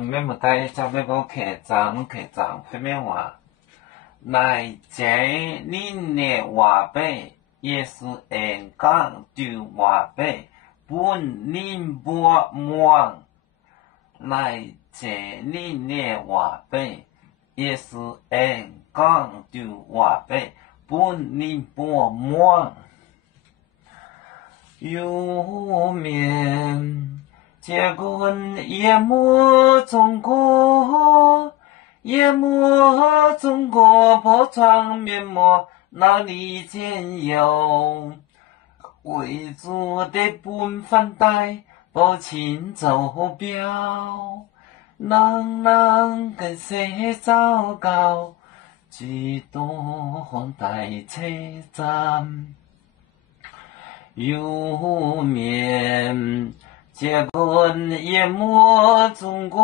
咩么带就咩个客栈后面话，来这里的话呗，也是按讲就话呗，本人不忙。来这里的话呗，也是按讲就话呗，本人不忙。有面。结婚夜幕中国，夜幕中国破窗面膜哪里见有？为主的本反带不请走表，人跟谁糟糕？几多待车站有面。结婚夜幕中国。